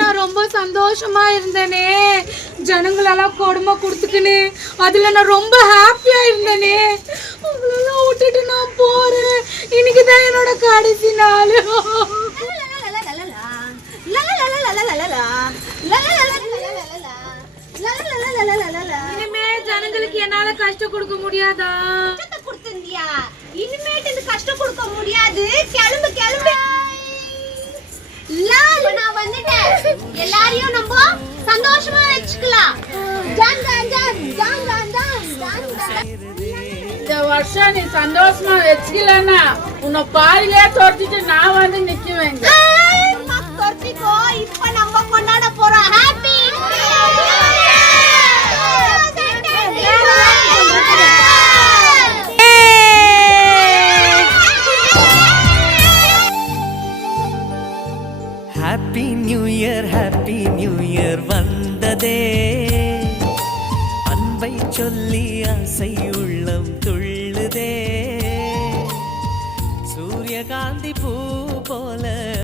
நான் ரொம்ப சந்தோஷமா இருந்தேனே, ஜனங்களெல்லாம் கொடுமை கொடுத்துக்கினு அதுல நான் ரொம்ப ஹாப்பியா இருந்தேனே. அவங்களெல்லாம் விட்டுட்டு நான் போறேன். இன்னைக்கு தான் என்னோட கடைசி நாள். இனிமே ஜனங்களுக்கு என்னால கஷ்டம் கொடுக்க முடியாதா? இனிமேட்டு இந்த கஷ்டம் கொடுக்க முடியாது. கிளம்பு கிளம்பு. நான் வந்துட்டேன். எல்லாரையும் நம்ம சந்தோஷமா வச்சுக்கலாம். இந்த வருஷம் நீ சந்தோஷமா வச்சுக்கலன்னா உன்னை பாதிலே துரத்திட்டு நான் வந்து நிக்குவேன். துரத்திக்கோ. இப்ப நம்ம கொண்டாட போறோம். ஹாப்பி ஹாப்பி நியூ இயர் வந்ததே, அன்பை சொல்லி ஆசை உள்ளம் துள்ளுதே, சூரியகாந்தி பூ